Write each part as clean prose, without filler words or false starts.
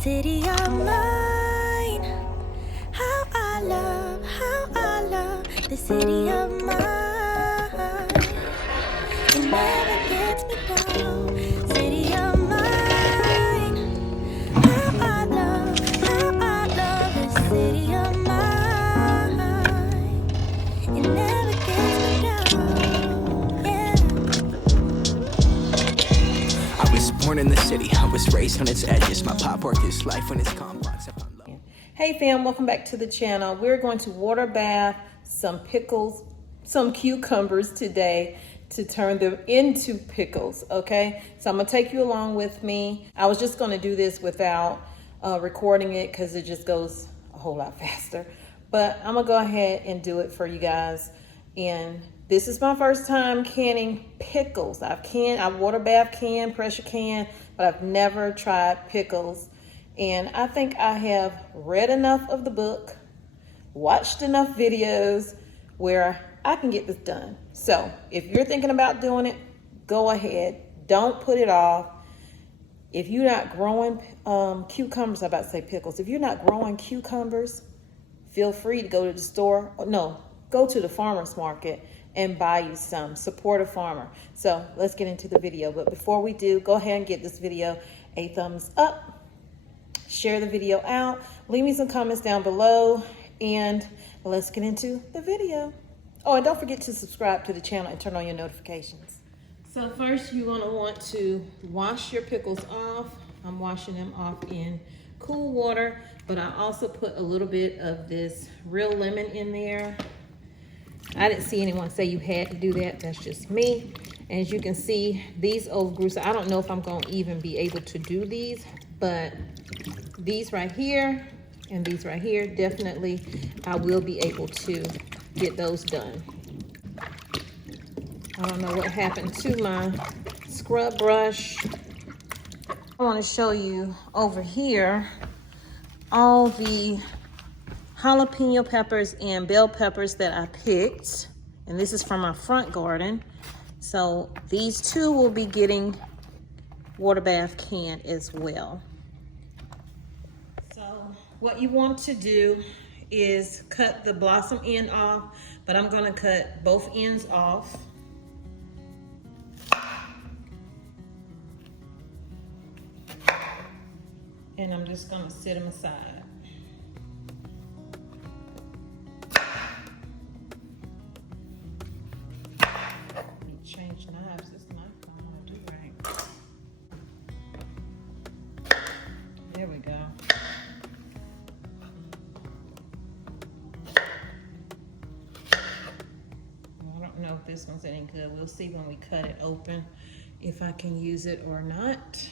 City of mine, how I love the city of mine. It never gets me down. City of mine, how I love the city of mine. It never gets me down, yeah. I was born in the city, I was raised on its edges. My pop worked his life when it's complex. Hey fam, welcome back to the channel. We're going to water bath some pickles, some cucumbers today to turn them into pickles, okay? So I'm gonna take you along with me. I was just gonna do this without recording it because it just goes a whole lot faster. But I'm gonna go ahead and do it for you guys. And this is my first time canning pickles. I've water bath canned, pressure can, but I've never tried pickles. And I think I have read enough of the book, watched enough videos where I can get this done. So if you're thinking about doing it, go ahead. Don't put it off. If you're not growing cucumbers, I'm about to say pickles. If you're not growing cucumbers, feel free to go to the store. No, go to the farmer's market and buy you some. Support a farmer. So let's get into the video. But before we do, go ahead and give this video a thumbs up. Share the video out, leave me some comments down below, and let's get into the video. Oh, and don't forget to subscribe to the channel and turn on your notifications. So first you're gonna want to wash your pickles off. I'm washing them off in cool water, but I also put a little bit of this real lemon in there. I didn't see anyone say you had to do that, that's just me. And as you can see, these old grooves, I don't know if I'm gonna even be able to do these, but these right here and these right here, definitely I will be able to get those done. I don't know what happened to my scrub brush. I want to show you over here all the jalapeno peppers and bell peppers that I picked. And this is from my front garden. So these two will be getting water bath canned as well. What you want to do is cut the blossom end off, but I'm gonna cut both ends off. And I'm just gonna set them aside. Let me change knives, this knife I don't wanna do right. There we go. Know if this one's any good. We'll see when we cut it open if I can use it or not.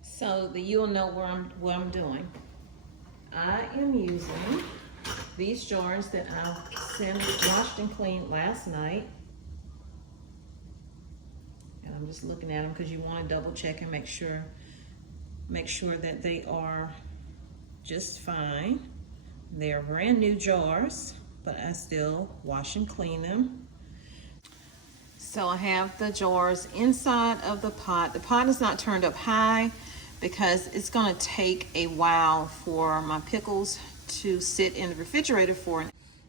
So that you'll know what I'm doing. I am using these jars that I washed and cleaned last night. And I'm just looking at them because you want to double check and make sure that they are just fine. They are brand new jars, but I still wash and clean them. So I have the jars inside of the pot. The pot is not turned up high because it's gonna take a while for my pickles to sit in the refrigerator for.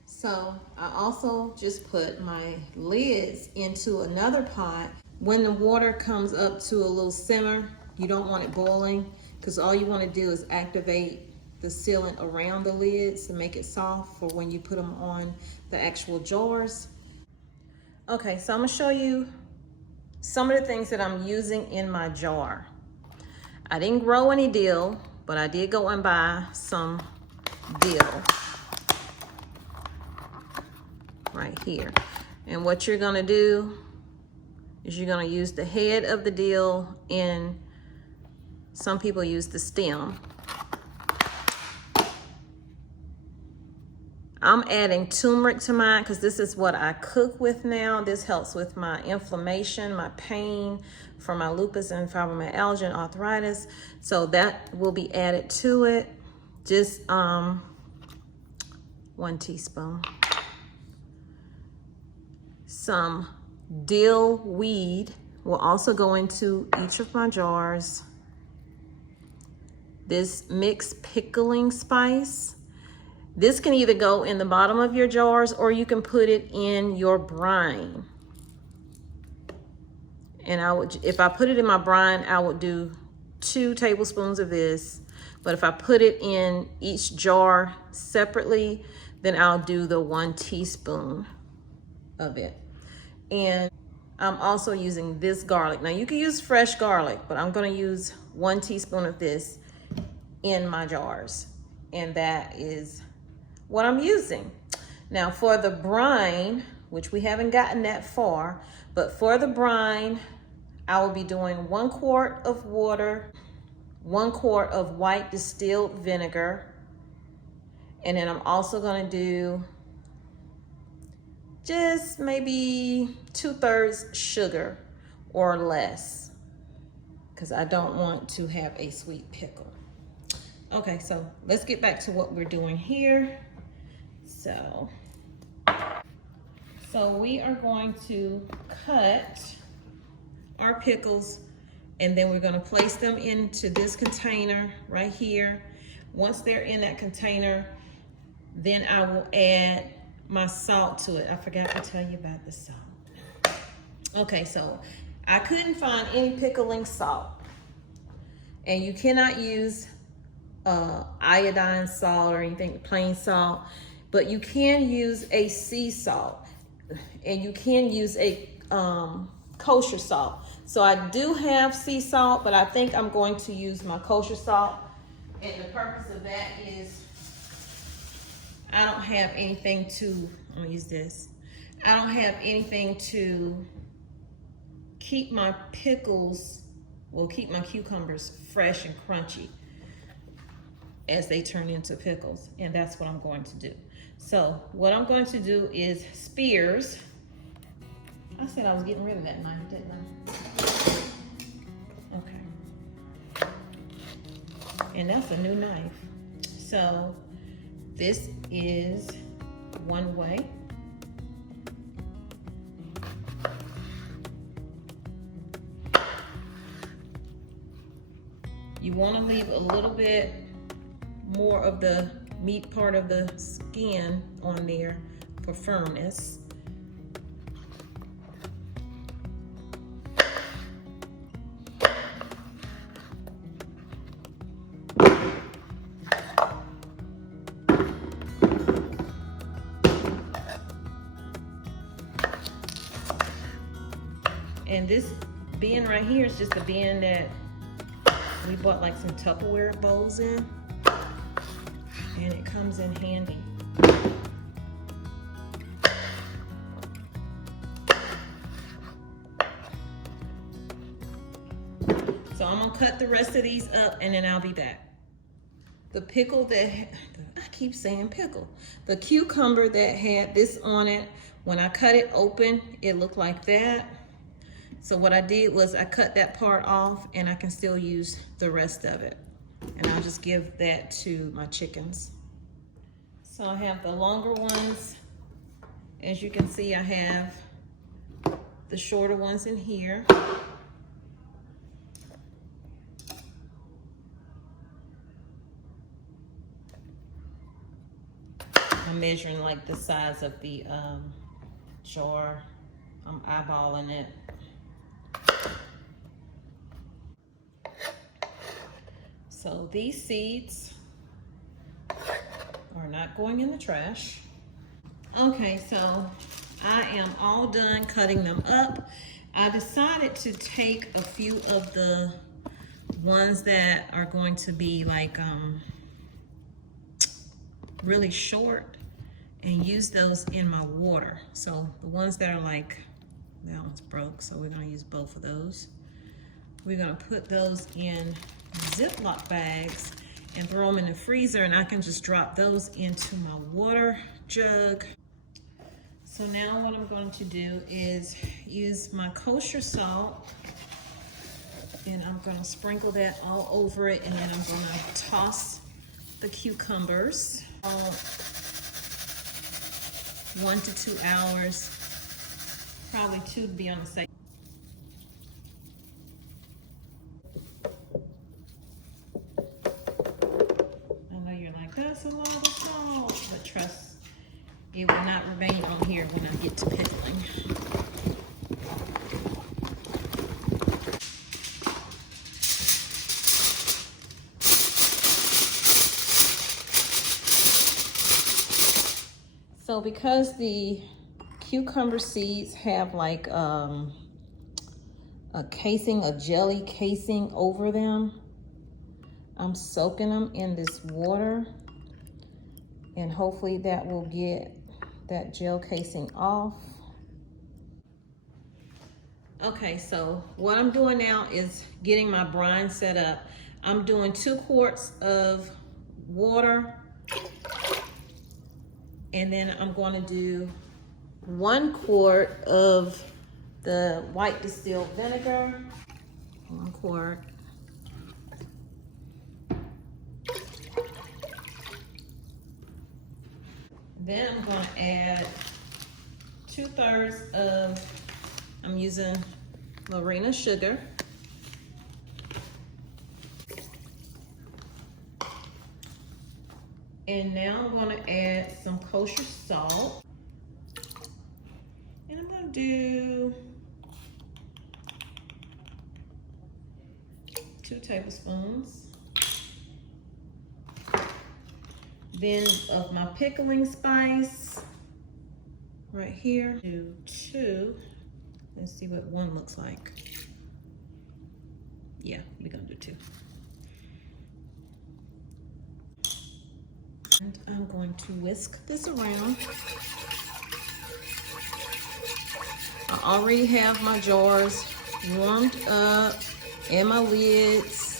So I also just put my lids into another pot. When the water comes up to a little simmer, you don't want it boiling because all you wanna do is activate the sealant around the lids to make it soft for when you put them on the actual jars. Okay, so I'm gonna show you some of the things that I'm using in my jar. I didn't grow any dill, but I did go and buy some dill right here. And what you're gonna do is you're gonna use the head of the dill, and some people use the stem. I'm adding turmeric to mine because this is what I cook with now. This helps with my inflammation, my pain from my lupus and fibromyalgia and arthritis. So that will be added to it. Just 1 teaspoon. Some dill weed will also go into each of my jars. this mixed pickling spice. This can either go in the bottom of your jars or you can put it in your brine. And if I put it in my brine, I would do 2 tablespoons of this. But if I put it in each jar separately, then I'll do the 1 teaspoon of it. And I'm also using this garlic. Now you can use fresh garlic, but I'm gonna use 1 teaspoon of this in my jars. And that is what I'm using. Now for the brine, which we haven't gotten that far, but for the brine, I will be doing 1 quart of water, 1 quart of white distilled vinegar, and then I'm also gonna do just maybe 2/3 sugar or less, because I don't want to have a sweet pickle. Okay, so let's get back to what we're doing here. So we are going to cut our pickles, and then we're going to place them into this container right here. Once they're in that container, then I will add my salt to it. I forgot to tell you about the salt. Okay, so I couldn't find any pickling salt, and you cannot use iodine salt or anything, plain salt, but you can use a sea salt, and you can use a kosher salt. So I do have sea salt, but I think I'm going to use my kosher salt. And the purpose of that is I don't have anything to, I'm gonna use this. I don't have anything to keep my pickles, well, keep my cucumbers fresh and crunchy as they turn into pickles. And that's what I'm going to do. So what I'm going to do is spears. I said I was getting rid of that knife, didn't I? Okay. And that's a new knife. So this is one way. You want to leave a little bit more of the meat part of the skin on there for firmness. And this bin right here is just a bin that we bought like some Tupperware bowls in, and it comes in handy. So I'm gonna cut the rest of these up and then I'll be back. The pickle that, I keep saying pickle. The cucumber that had this on it, when I cut it open, it looked like that. So what I did was I cut that part off, and I can still use the rest of it. And I'll just give that to my chickens. So I have the longer ones. As you can see, I have the shorter ones in here. I'm measuring like the size of the jar. I'm eyeballing it. So these seeds are not going in the trash. Okay, so I am all done cutting them up. I decided to take a few of the ones that are going to be like really short and use those in my water. So the ones that are like, that one's broke, so we're gonna use both of those. We're gonna put those in Ziploc bags and throw them in the freezer, and I can just drop those into my water jug. So now what I'm going to do is use my kosher salt, and I'm going to sprinkle that all over it, and then I'm going to toss the cucumbers. 1 to 2 hours, probably 2 to be on the safe. that's a lot of salt. But trust, it will not remain on here when I get to pickling. So because the cucumber seeds have like a casing, a jelly casing over them, I'm soaking them in this water, and hopefully that will get that gel casing off. Okay, so what I'm doing now is getting my brine set up. I'm doing 2 quarts of water, and then I'm going to do 1 quart of the white distilled vinegar. 1 quart. Then I'm going to add 2/3 of, I'm using Lorena sugar. And now I'm going to add some kosher salt. And I'm going to do 2 tablespoons. Then of my pickling spice right here, do 2. Let's see what 1 looks like. Yeah, we're gonna do 2. And I'm going to whisk this around. I already have my jars warmed up and my lids.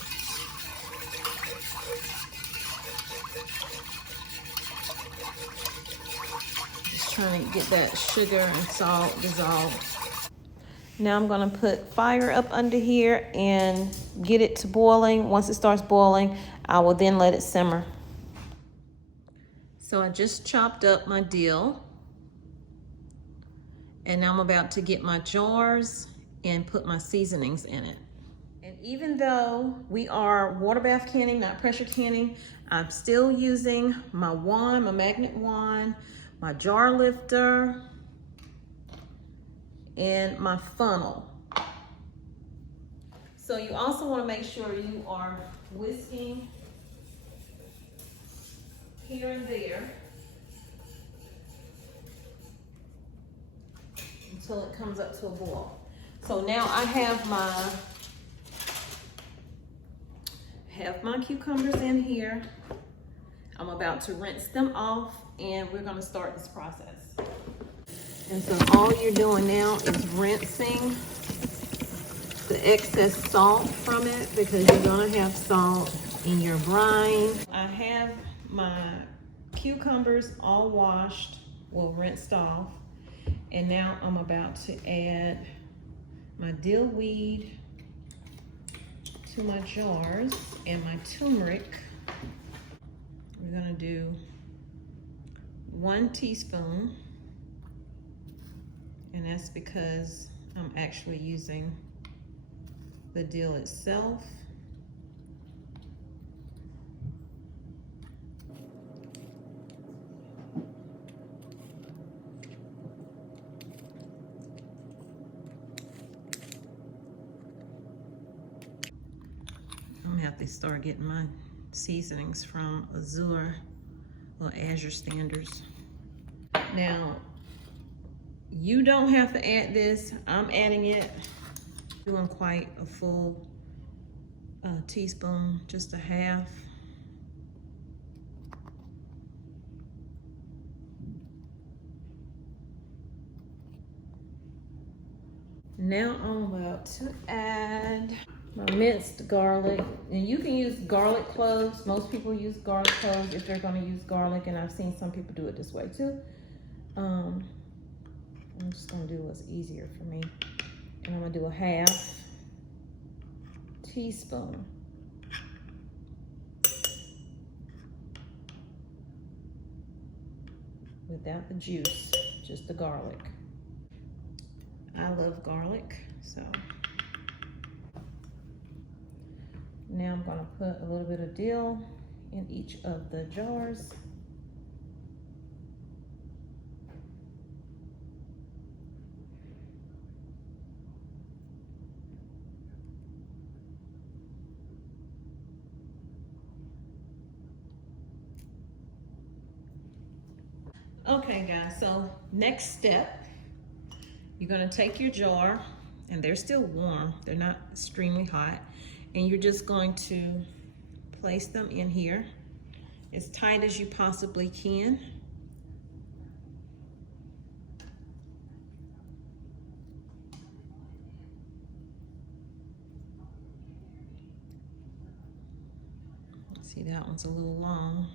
Just trying to get that sugar and salt dissolved. Now I'm gonna put fire up under here and get it to boiling. Once it starts boiling, I will then let it simmer. So I just chopped up my dill, and now I'm about to get my jars and put my seasonings in it. And even though we are water bath canning, not pressure canning, I'm still using my wand, my magnet wand, my jar lifter, and my funnel. So you also want to make sure you are whisking here and there until it comes up to a boil. So now I have my cucumbers in here. I'm about to rinse them off, and we're going to start this process. And so all you're doing now is rinsing the excess salt from it, because you're going to have salt in your brine. I have my cucumbers all washed, well, rinsed off, and now I'm about to add my dill weed to my jars and my turmeric. We're gonna do 1 teaspoon, and that's because I'm actually using the dill itself. I'm gonna have to start getting my seasonings from Azure or Azure Standards. Now, you don't have to add this. I'm adding it. Doing quite a full teaspoon, just a half. Now I'm about to add my minced garlic, and you can use garlic cloves. Most people use garlic cloves if they're going to use garlic, and I've seen some people do it this way too. I'm just going to do what's easier for me, and I'm going to do a half teaspoon. Without the juice, just the garlic. I love garlic, so. Now I'm gonna put a little bit of dill in each of the jars. Okay guys, so next step, you're gonna take your jar, and they're still warm, they're not extremely hot, and you're just going to place them in here as tight as you possibly can. See, that one's a little long.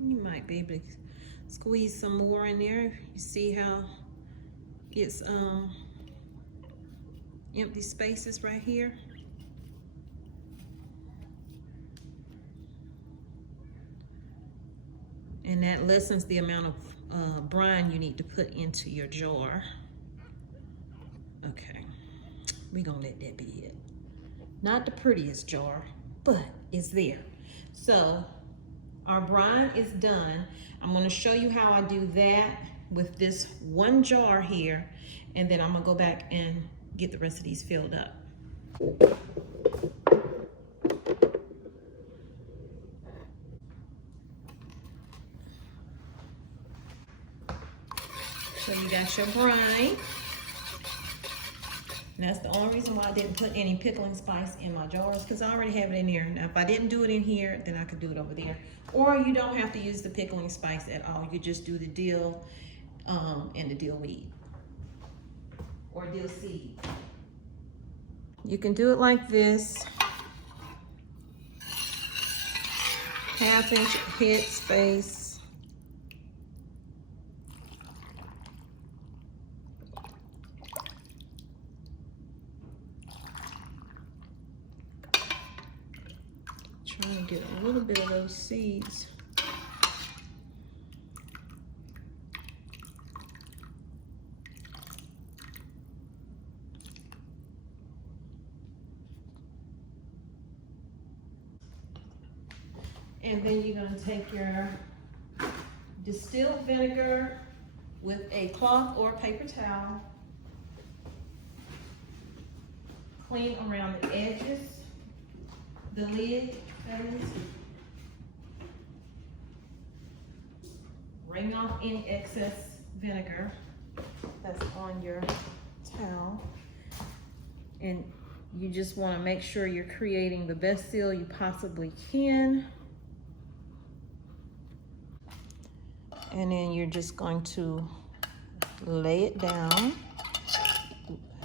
You might be able to squeeze some more in there. You see how it's empty spaces right here? And that lessens the amount of brine you need to put into your jar. Okay, we're gonna let that be it. Not the prettiest jar, but it's there. So our brine is done. I'm gonna show you how I do that with this one jar here, and then I'm gonna go back and get the rest of these filled up. So you got your brine. And that's the only reason why I didn't put any pickling spice in my jars, because I already have it in here. Now, if I didn't do it in here, then I could do it over there. Or you don't have to use the pickling spice at all. You just do the dill and the dill weed or dill seed. You can do it like this. 1/2 inch head space. Trying to get a little bit of those seeds. And then you're going to take your distilled vinegar with a cloth or paper towel, clean around the edges, the lid, wring off any excess vinegar that's on your towel, and you just want to make sure you're creating the best seal you possibly can. And then you're just going to lay it down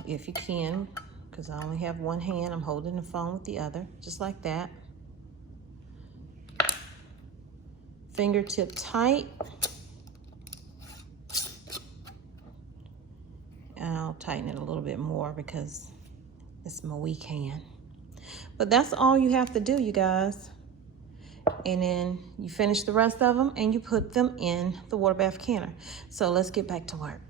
if you can, because I only have one hand. I'm holding the phone with the other, just like that. Fingertip tight. And I'll tighten it a little bit more because it's my weak hand. But that's all you have to do, you guys. And then you finish the rest of them and you put them in the water bath canner. So let's get back to work.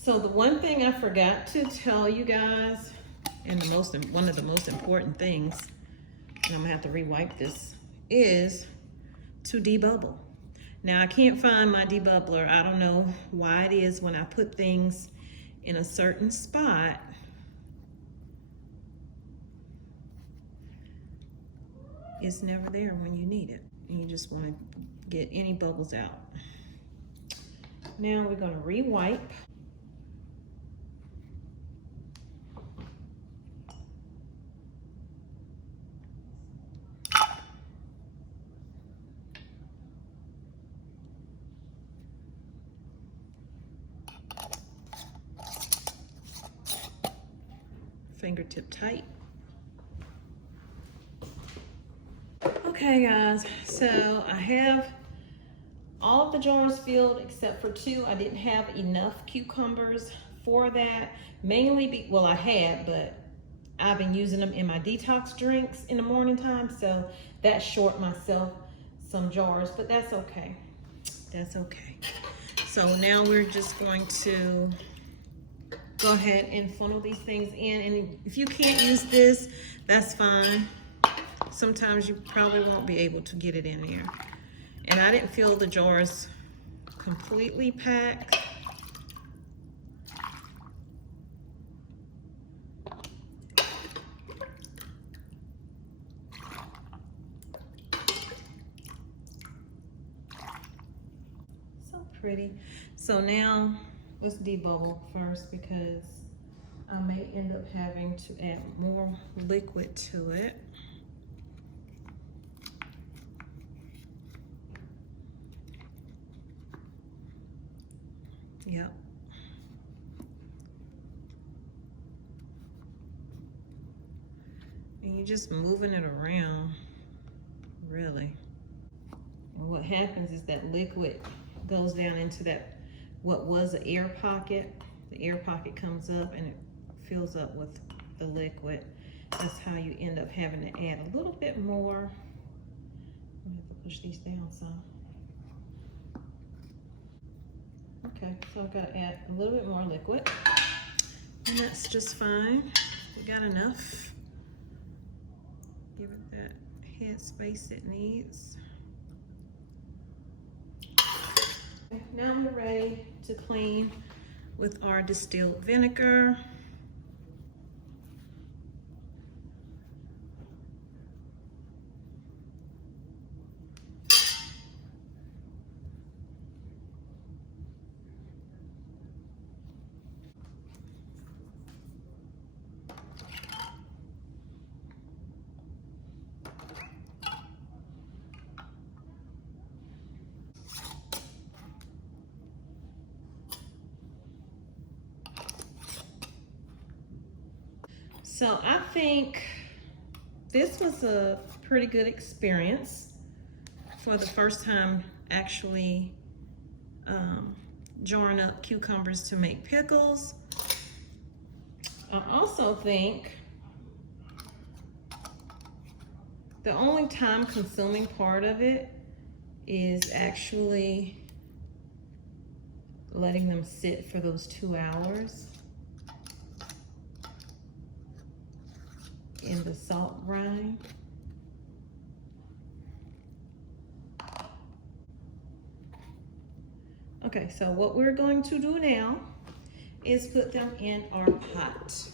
So the one thing I forgot to tell you guys, and one of the most important things, and I'm gonna have to rewipe this, is to debubble. Now I can't find my debubbler. I don't know why it is when I put things in a certain spot, is never there when you need it. And you just want to get any bubbles out. Now we're going to re-wipe. Fingertip tight. Okay guys, so I have all of the jars filled except for 2. I didn't have enough cucumbers for that. Mainly, well I had, but I've been using them in my detox drinks in the morning time, so that short myself some jars, but that's okay. That's okay. So now we're just going to go ahead and funnel these things in, and if you can't use this, that's fine. Sometimes you probably won't be able to get it in there. And I didn't fill the jars completely packed. So pretty. So now let's debubble first because I may end up having to add more liquid to it. Yep. And you're just moving it around, really. And what happens is that liquid goes down into that, what was an air pocket. The air pocket comes up and it fills up with the liquid. That's how you end up having to add a little bit more. I'm gonna have to push these down some. Okay, so I've got to add a little bit more liquid, and that's just fine. We got enough. Give it that head space it needs. Okay, now we're ready to clean with our distilled vinegar. So I think this was a pretty good experience for the first time actually jarring up cucumbers to make pickles. I also think the only time consuming part of it is actually letting them sit for those 2 hours in the salt brine. Okay, so what we're going to do now is put them in our pot.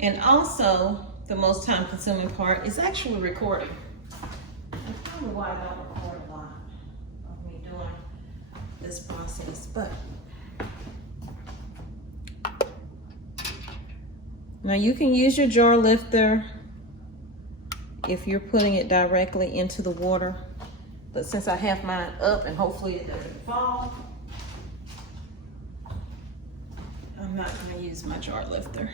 And also, the most time consuming part is actually recording. That's probably why I don't record a lot of me doing this process, but now you can use your jar lifter if you're putting it directly into the water. But since I have mine up and hopefully it doesn't fall, I'm not gonna use my jar lifter.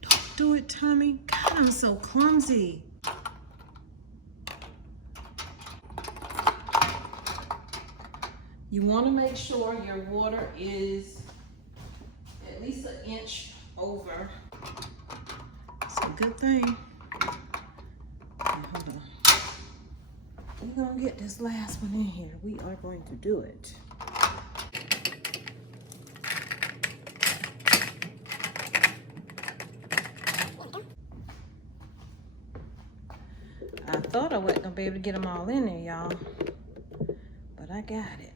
Don't do it, Tommy. God, I'm so clumsy. You wanna make sure your water is at least 1 inch over. It's a good thing. Hold on. We're gonna get this last one in here. We are going to do it. I thought I wasn't gonna be able to get them all in there, y'all, but I got it.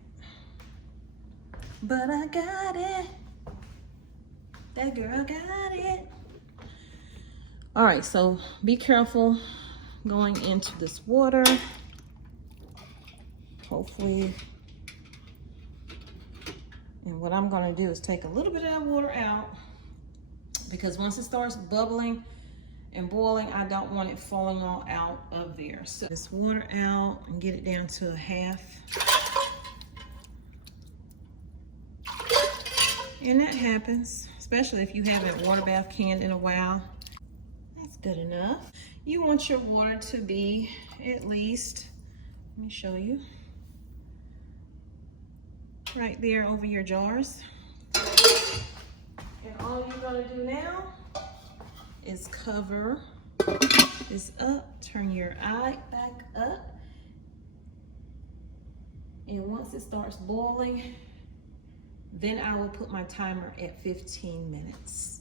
But I got it. That girl got it. All right, so be careful going into this water. Hopefully. And what I'm gonna do is take a little bit of that water out, because once it starts bubbling and boiling, I don't want it falling all out of there. So this water out and get it down to a half. And that happens, especially if you haven't water bath canned in a while. That's good enough. You want your water to be at least, let me show you, right there over your jars. And all you're gonna do now is cover this up, turn your eye back up, and once it starts boiling, then I will put my timer at 15 minutes.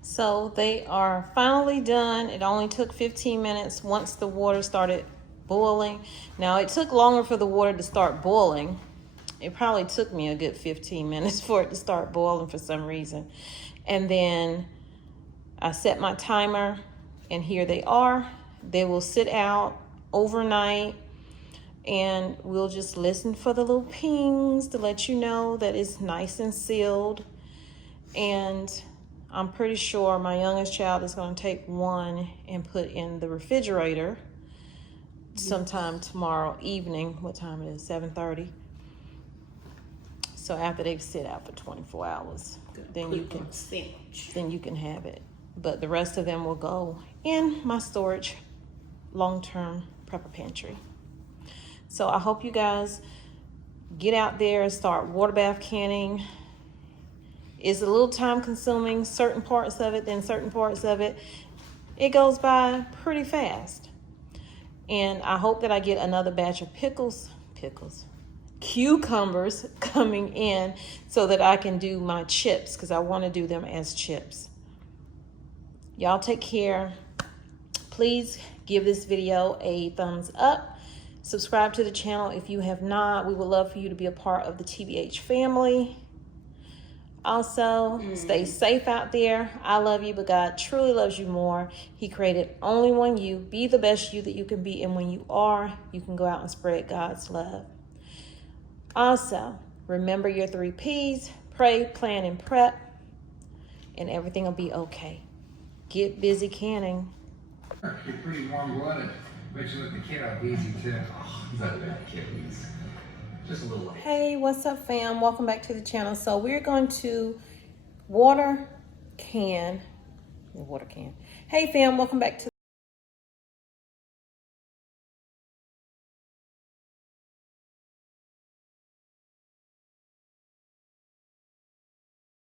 So they are finally done. It only took 15 minutes once the water started boiling. Now it took longer for the water to start boiling. It probably took me a good 15 minutes for it to start boiling for some reason. And then I set my timer, and here they are. They will sit out overnight, and we'll just listen for the little pings to let you know that it's nice and sealed. And I'm pretty sure my youngest child is going to take one and put in the refrigerator sometime tomorrow evening. What time it is? 7:30. So after they've sit out for 24 hours, then you can have it. But the rest of them will go in my storage long-term prepper pantry. So I hope you guys get out there and start water bath canning. It's a little time consuming, certain parts of it, then certain parts of it. It goes by pretty fast. And I hope that I get another batch of cucumbers coming in so that I can do my chips, because I want to do them as chips. Y'all take care. Please give this video a thumbs up. Subscribe to the channel if you have not. We would love for you to be a part of the TBH family. Also, stay safe out there. I love you, but God truly loves you more. He created only one you. Be the best you that you can be, and when you are, you can go out and spread God's love. Also, remember your 3 P's: pray, plan, and prep, and everything will be okay. Get busy canning. You're pretty warm-blooded. Bet you let the kid out easy, too. Oh, he's not a bad kid, he's just a little late. Hey, what's up, fam? Welcome back to the channel. So we're going to water can. Hey, fam, welcome back to